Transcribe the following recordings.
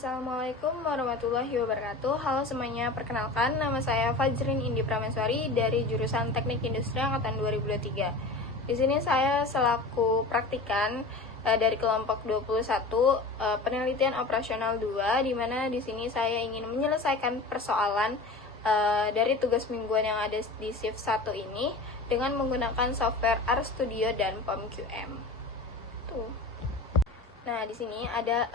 Assalamualaikum warahmatullahi wabarakatuh. Halo semuanya, perkenalkan nama saya Fajrin Indi Prameswari dari jurusan Teknik Industri angkatan 2023. Di sini saya selaku praktikan dari kelompok 21 penelitian operasional 2, di mana di sini saya ingin menyelesaikan persoalan dari tugas mingguan yang ada di shift 1 ini dengan menggunakan software RStudio dan POM-QM. Tuh. Nah, di sini ada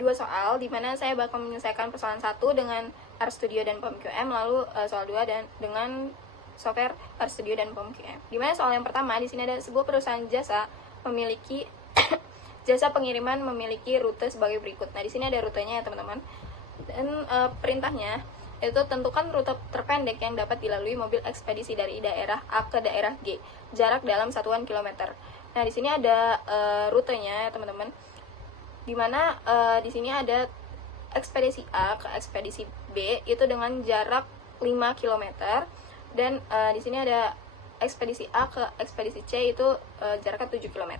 dua soal di mana saya bakal menyelesaikan persoalan 1 dengan RStudio dan POM-QM, lalu soal 2 dan dengan software RStudio dan POM-QM. Di mana soal yang pertama di sini ada sebuah perusahaan jasa memiliki jasa pengiriman memiliki rute sebagai berikut. Nah, di sini ada rutenya ya, teman-teman. Dan perintahnya itu tentukan rute terpendek yang dapat dilalui mobil ekspedisi dari daerah A ke daerah G, jarak dalam satuan kilometer. Nah, di sini ada rutenya ya, teman-teman. Dimana di sini ada ekspedisi A ke ekspedisi B itu dengan jarak 5 km, dan di sini ada ekspedisi A ke ekspedisi C itu jaraknya 7 km.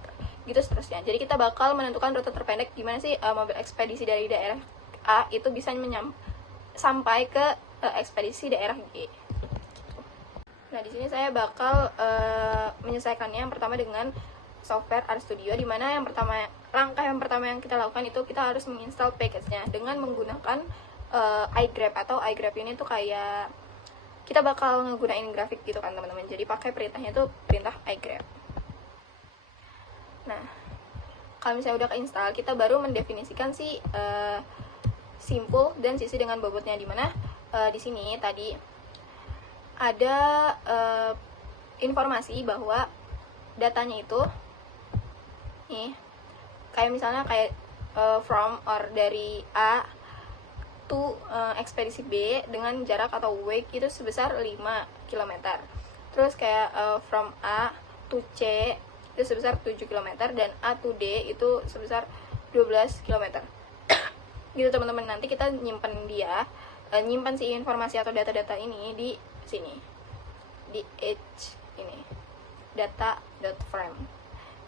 Gitu seterusnya. Jadi kita bakal menentukan rute terpendek gimana sih mobil ekspedisi dari daerah A itu bisa sampai ke ekspedisi daerah G. Nah, di sini saya bakal menyelesaikannya yang pertama dengan software RStudio, di mana langkah yang pertama yang kita lakukan itu kita harus menginstal package-nya dengan menggunakan iGraph. Atau iGraph ini tuh kayak kita bakal ngegunain grafik gitu kan, teman-teman. Jadi pakai perintahnya itu perintah iGraph. Nah, kalau misalnya udah keinstal, kita baru mendefinisikan si simpul dan sisi dengan bobotnya, di mana di sini tadi ada informasi bahwa datanya itu nih kayak misalnya from or dari A to ekspedisi B dengan jarak atau weight itu sebesar 5 km. Terus kayak from A to C itu sebesar 7 km, dan A to D itu sebesar 12 km. Gitu, teman-teman. Nanti kita nyimpan si informasi atau data-data ini di sini, di edge ini, data.frame.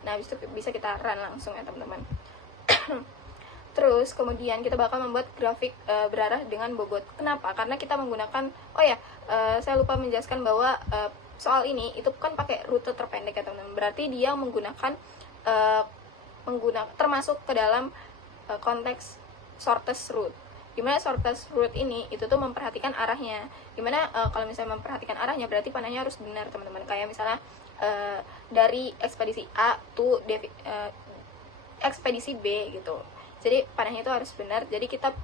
Nah, habis itu bisa kita run langsung ya, teman-teman. Terus kemudian kita bakal membuat grafik berarah dengan bobot. Kenapa? Karena kita menggunakan saya lupa menjelaskan bahwa soal ini itu kan pakai rute terpendek ya, teman-teman. Berarti dia menggunakan termasuk ke dalam konteks shortest route. Dimana shortest route ini itu tuh memperhatikan arahnya. Dimana kalau misalnya memperhatikan arahnya berarti panahnya harus benar, teman-teman. Kayak misalnya dari ekspedisi A to ekspedisi B gitu. Jadi panahnya itu harus benar. Jadi kita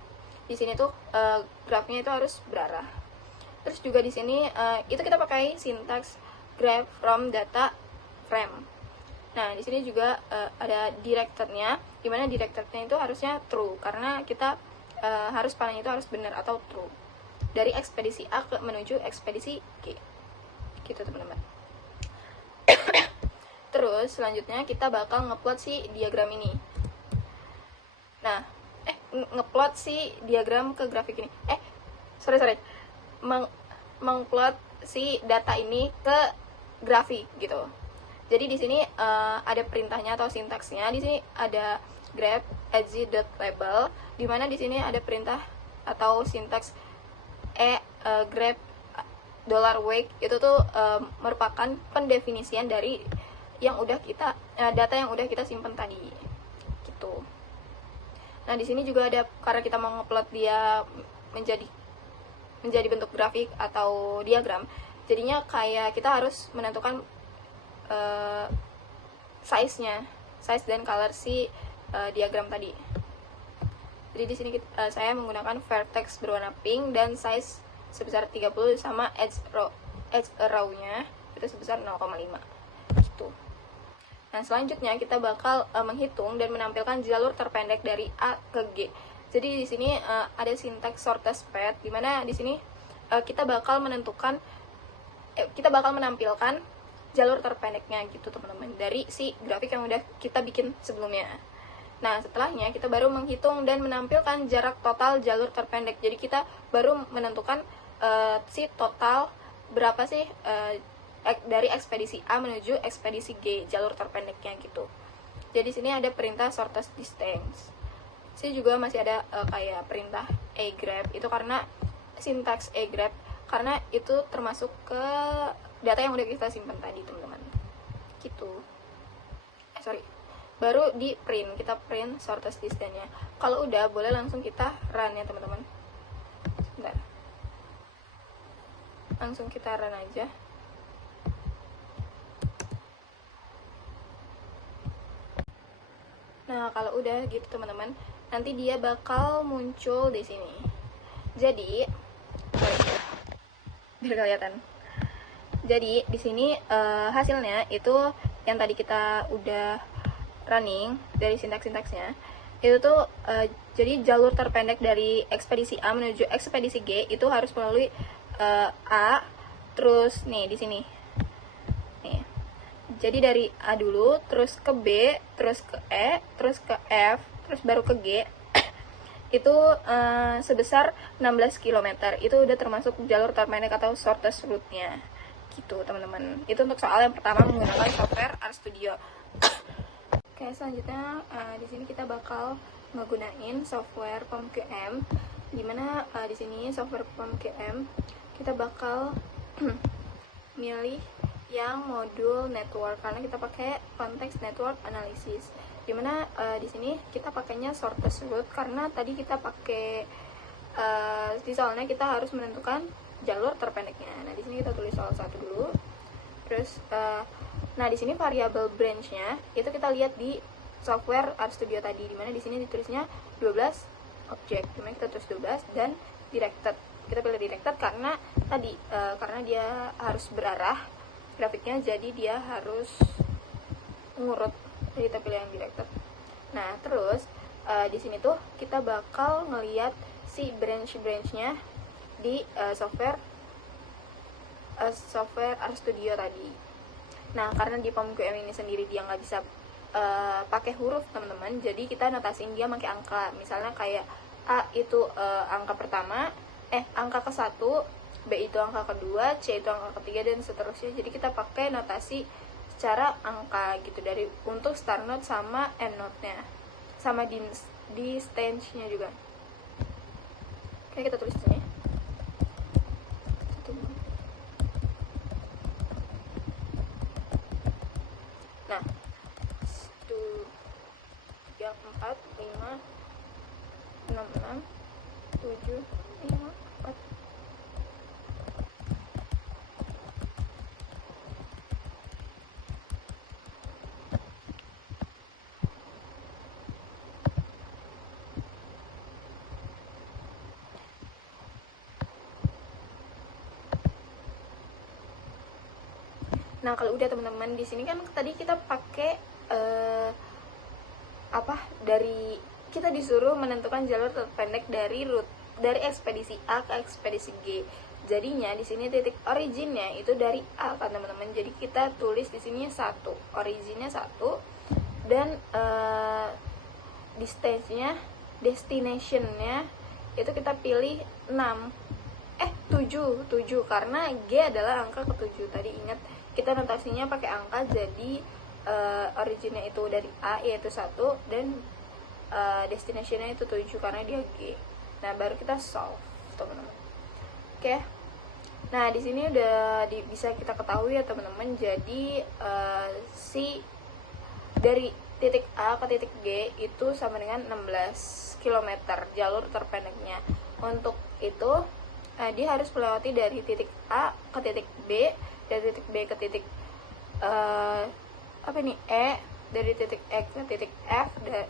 di sini tuh grafnya itu harus berarah. Terus juga di sini itu kita pakai sintaks graph from data frame. Nah, di sini juga ada directornya, di mana directornya itu harusnya true karena kita harus panahnya itu harus benar atau true. Dari ekspedisi A menuju ekspedisi G. Gitu, teman-teman. Terus selanjutnya kita bakal ngeplot si diagram ini. Nah, ngeplot si diagram ke grafik ini. Mengplot si data ini ke grafik gitu. Jadi di sini ada perintahnya atau sintaksnya. Di sini ada graph edge.label, di mana di sini ada perintah atau sintaks graph $weight itu tuh merupakan pendefinisian dari yang udah data yang udah kita simpan tadi gitu. Nah, di sini juga ada, karena kita mau ngeplot dia menjadi bentuk grafik atau diagram, jadinya kayak kita harus menentukan size dan color si diagram tadi. Jadi di sini saya menggunakan vertex berwarna pink dan size sebesar 30 sama edge arrow-nya itu sebesar 0,5 gitu. Nah, selanjutnya kita bakal menghitung dan menampilkan jalur terpendek dari A ke G. Jadi di sini ada sintaks shortest path, di mana di sini kita bakal menampilkan jalur terpendeknya gitu, teman-teman, dari si grafik yang udah kita bikin sebelumnya. Nah, setelahnya kita baru menghitung dan menampilkan jarak total jalur terpendek. Jadi kita baru menentukan si total berapa sih dari ekspedisi A menuju ekspedisi G, jalur terpendeknya gitu. Jadi sini ada perintah shortest distance. Sini juga masih ada kayak perintah grep, itu karena sintaks grep karena itu termasuk ke data yang udah kita simpan tadi teman-teman gitu. Sorry, baru di print, kita print shortest distance-nya. Kalau udah boleh langsung kita run ya teman-teman. Bentar, langsung kita run aja. Nah kalau udah gitu teman-teman, nanti dia bakal muncul di sini. Jadi biar kelihatan. Jadi di sini hasilnya itu yang tadi kita udah running dari sintaks-sintaksnya itu tuh jadi jalur terpendek dari ekspedisi A menuju ekspedisi G itu harus melalui A, terus nih di sini nih. Jadi dari A dulu, terus ke B, terus ke E, terus ke F, terus baru ke G. Itu sebesar 16 km. Itu udah termasuk jalur terpendek atau shortest route-nya. Gitu, teman-teman. Itu untuk soal yang pertama menggunakan software RStudio. Oke, selanjutnya di sini kita bakal menggunakan software POMQM. Dimana di sini software POMQM kita bakal milih yang modul network karena kita pakai konteks network analysis. Dimana di sini kita pakainya shortest route karena tadi kita pakai di soalnya kita harus menentukan jalur terpendeknya. Nah di sini kita tulis soal 1 dulu. Terus nah di sini variabel branch-nya itu kita lihat di software RStudio tadi, dimana di sini ditulisnya 12 objek. Dimana kita tulis 12 dan directed. Kita pilih directed karena tadi karena dia harus berarah grafiknya, jadi dia harus ngurut. Jadi kita pilih yang directed. Nah terus di sini tuh kita bakal ngelihat si branch-nya di software RStudio tadi. Nah karena di POMQM ini sendiri dia nggak bisa pakai huruf teman-teman, jadi kita notasiin dia pakai angka. Misalnya kayak A itu angka pertama, angka ke-1, B itu angka kedua, C itu angka ketiga, dan seterusnya. Jadi kita pakai notasi secara angka gitu dari untuk start note sama end note-nya, sama di stage-nya juga. Oke, kita tulis di sini. Nah, 1, 2, 3, 4, 5, 6, 7, 5, 4. Nah kalau udah teman-teman, di sini kan tadi kita pakai dari kita disuruh menentukan jalur terpendek dari ekspedisi A ke ekspedisi G. Jadinya di sini titik originnya itu dari A kan teman-teman. Jadi kita tulis di sini 1, originnya 1, dan destinationnya itu kita pilih 7 karena G adalah angka ke-7. Tadi ingat kita notasinya pakai angka, jadi originnya itu dari A yaitu 1 dan destinationnya itu 7 karena dia G. Nah baru kita solve teman-teman. Oke. Nah di sini udah bisa kita ketahui ya teman-teman. Jadi si dari titik A ke titik G itu sama dengan 16 km jalur terpendeknya. Untuk itu dia harus melewati dari titik A ke titik B, dari titik B ke titik E, dari titik E ke titik F,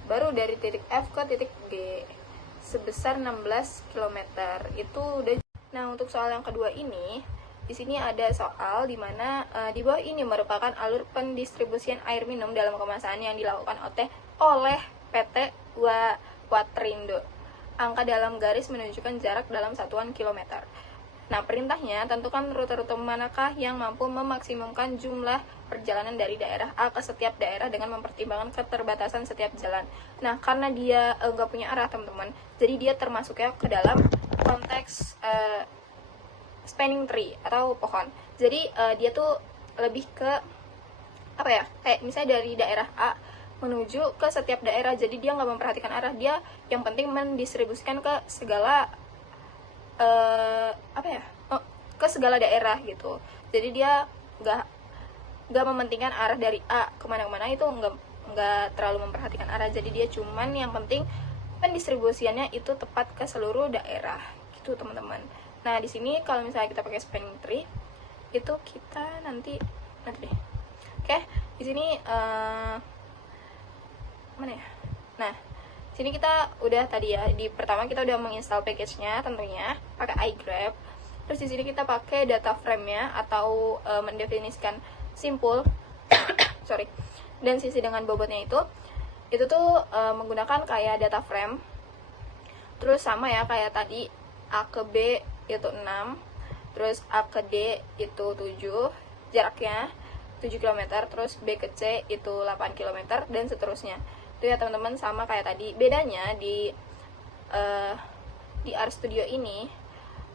baru dari titik F ke titik G sebesar 16 km. Itu udah. Nah, untuk soal yang kedua ini, di sini ada soal di mana di bawah ini merupakan alur pendistribusian air minum dalam kemasan yang dilakukan oleh PT Watrindo. Angka dalam garis menunjukkan jarak dalam satuan kilometer. Nah, perintahnya tentukan rute-rute manakah yang mampu memaksimumkan jumlah perjalanan dari daerah A ke setiap daerah dengan mempertimbangkan keterbatasan setiap jalan. Nah, karena dia nggak punya arah teman-teman, jadi dia termasuknya ke dalam konteks spanning tree atau pohon. Jadi dia tuh lebih ke kayak misalnya dari daerah A menuju ke setiap daerah. Jadi dia nggak memperhatikan arah, dia yang penting mendistribusikan ke segala ke segala daerah gitu. Jadi dia nggak mementingkan arah dari A kemana-mana, itu nggak terlalu memperhatikan arah. Jadi dia cuman yang penting pendistribusiannya itu tepat ke seluruh daerah gitu teman-teman. Nah di sini kalau misalnya kita pakai spanning tree itu kita nanti deh. Oke, di sini mana ya? Nah, sini kita udah tadi ya, di pertama kita udah menginstal package-nya tentunya pakai iGrab. Terus di sini kita pakai data frame-nya atau mendefinisikan simpul sorry, dan sisi dengan bobotnya itu tuh menggunakan kayak data frame. Terus sama ya kayak tadi, A ke B itu 6, terus A ke D itu 7, jaraknya 7 km, terus B ke C itu 8 km, dan seterusnya. Itu ya teman-teman, sama kayak tadi. Bedanya di RStudio ini,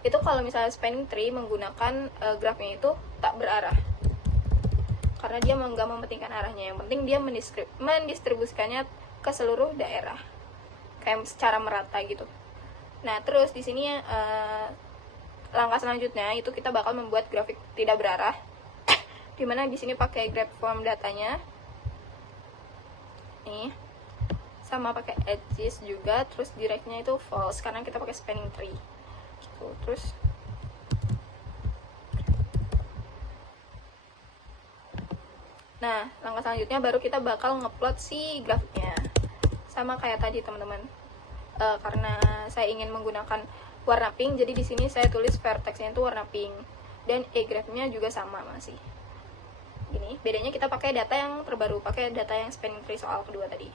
itu kalau misalnya spanning tree menggunakan grafnya itu tak berarah, karena dia nggak mementingkan arahnya, yang penting dia mendistribusikannya ke seluruh daerah kayak secara merata gitu. Nah terus di sini langkah selanjutnya itu kita bakal membuat grafik tidak berarah, dimana di sini pakai graph form datanya nih, sama pakai edges juga. Terus directnya itu false karena kita pakai spanning tree gitu. Terus nah langkah selanjutnya baru kita bakal ngeplot si grafiknya, sama kayak tadi teman-teman. Karena saya ingin menggunakan warna pink, jadi di sini saya tulis vertexnya itu warna pink, dan e-graph-nya juga sama masih. Ini bedanya kita pakai data yang terbaru, pakai data yang spanning tree soal kedua tadi.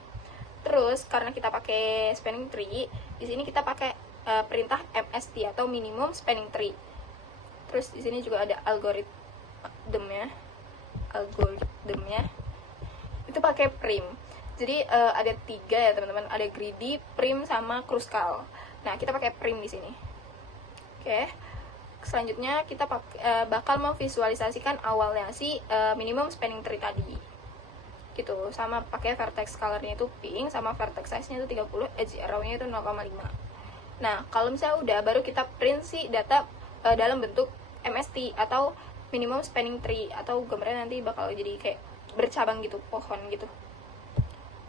Terus karena kita pakai spanning tree, di sini kita pakai perintah MST atau minimum spanning tree. Terus di sini juga ada algoritmnya itu pakai prim. Jadi ada 3 ya teman-teman, ada greedy, prim, sama kruskal. Nah kita pakai prim di sini. Oke. Selanjutnya kita bakal memvisualisasikan awalnya si minimum spanning tree tadi gitu, sama pakai vertex colornya itu pink, sama vertex size nya itu 30, edge arrow-nya itu 0,5. Nah kalau misalnya udah, baru kita print si data dalam bentuk MST atau minimum spanning tree, atau gambarnya nanti bakal jadi kayak bercabang gitu, pohon gitu.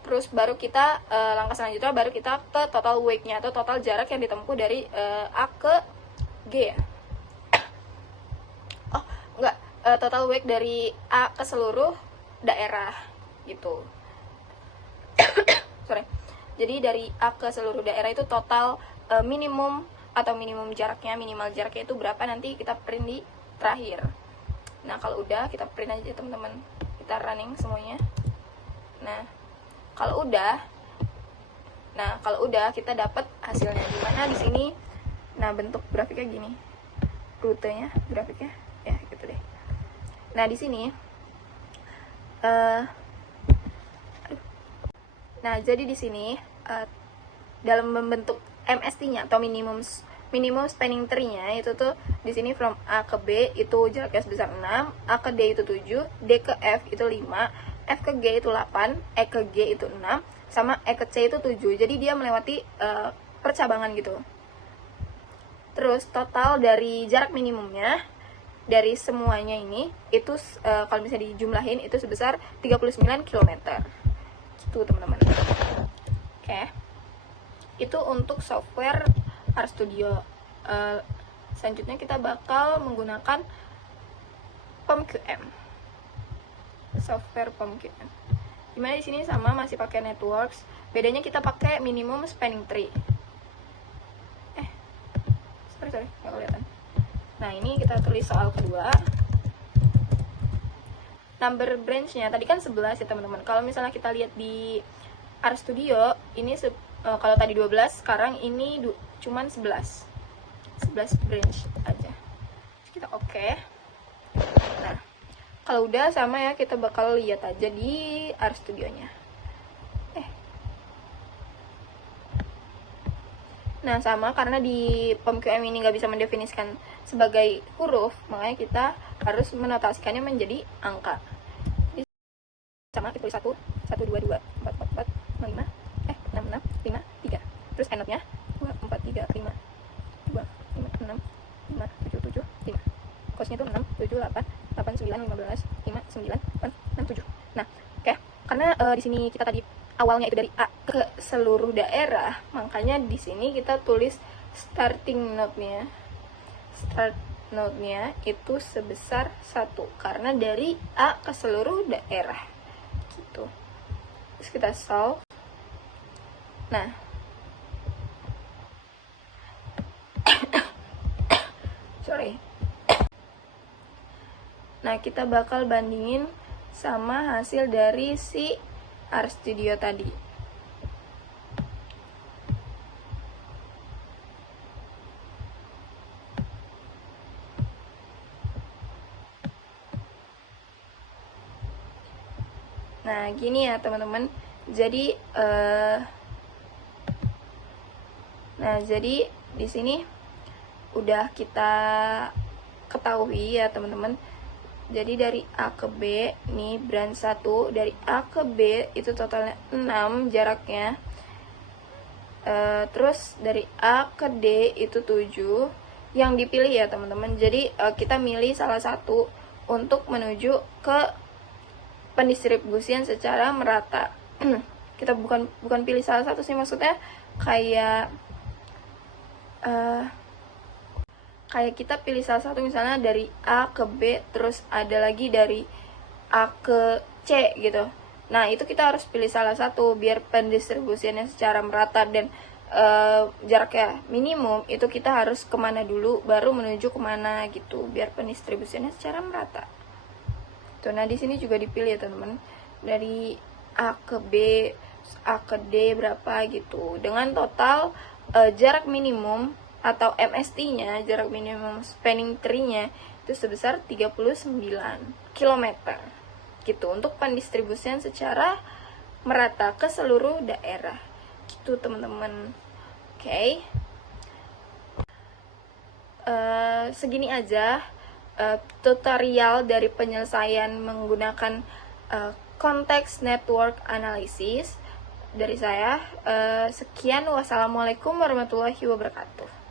Terus baru kita langkah selanjutnya baru kita ke total weight-nya atau total jarak yang ditempuh dari A ke G ya. Total weight dari A ke seluruh daerah gitu. Sorry. Jadi dari A ke seluruh daerah itu total minimum atau minimum jaraknya, minimal jaraknya itu berapa, nanti kita print di terakhir. Nah kalau udah, kita print aja teman-teman, kita running semuanya. Nah kalau udah kita dapat hasilnya gimana di sini. Nah bentuk grafiknya gini, rutenya grafiknya ya gitu deh. Nah di sini nah jadi di sini dalam membentuk MST-nya atau minimum spanning tree-nya itu tuh di sini from A ke B itu jaraknya sebesar 6, A ke D itu 7, D ke F itu 5, F ke G itu 8, E ke G itu 6, sama E ke C itu 7. Jadi dia melewati percabangan gitu. Terus total dari jarak minimumnya dari semuanya ini itu kalau misalnya dijumlahin itu sebesar 39 km. Itu teman-teman. Oke. Itu untuk software RStudio. Selanjutnya kita bakal menggunakan POMQM. Software POMQM. Dimana di sini sama masih pakai networks. Bedanya kita pakai minimum spanning tree. Sorry, nggak kelihatan. Nah ini kita tulis soal kedua. Number branch-nya tadi kan 11 ya teman-teman. Kalau misalnya kita lihat di RStudio ini kalau tadi 12, sekarang ini cuman 11 branch aja. Kita oke. Nah kalau udah sama ya, kita bakal lihat aja di RStudio-nya. Nah sama, karena di POMQM ini nggak bisa mendefinisikan sebagai huruf, makanya kita harus menotasikannya menjadi angka. Sama kita tulis 1, 1, 2, 2, 4, 8, 8, 9, 15, 5, 9, 8, 6, 7. Nah, oke. Karena di sini kita tadi awalnya itu dari A ke seluruh daerah, makanya di sini kita tulis starting node-nya. Start node-nya itu sebesar 1 karena dari A ke seluruh daerah. Gitu. Terus kita solve. Nah, sorry. Nah, kita bakal bandingin sama hasil dari si RStudio tadi. Nah, gini ya teman-teman. Jadi jadi di sini udah kita ketahui ya teman-teman. Jadi dari A ke B nih branch 1, dari A ke B itu totalnya 6 jaraknya. Terus dari A ke D itu 7 yang dipilih ya teman-teman. Jadi kita milih salah satu untuk menuju ke pendistribusian secara merata. Kita bukan pilih salah satu sih, maksudnya kayak kita pilih salah satu, misalnya dari A ke B, terus ada lagi dari A ke C gitu. Nah, itu kita harus pilih salah satu biar pendistribusiannya secara merata dan jaraknya minimum. Itu kita harus kemana dulu baru menuju kemana gitu, biar pendistribusiannya secara merata. Tuh, nah di sini juga dipilih ya teman-teman, dari A ke B, A ke D berapa gitu, dengan total jarak minimum atau MST-nya, jarak minimum spanning tree-nya itu sebesar 39 km gitu, untuk pendistribusian secara merata ke seluruh daerah gitu teman-teman. Oke. Segini aja tutorial dari penyelesaian menggunakan konteks network analysis dari saya. Sekian, wassalamualaikum warahmatullahi wabarakatuh.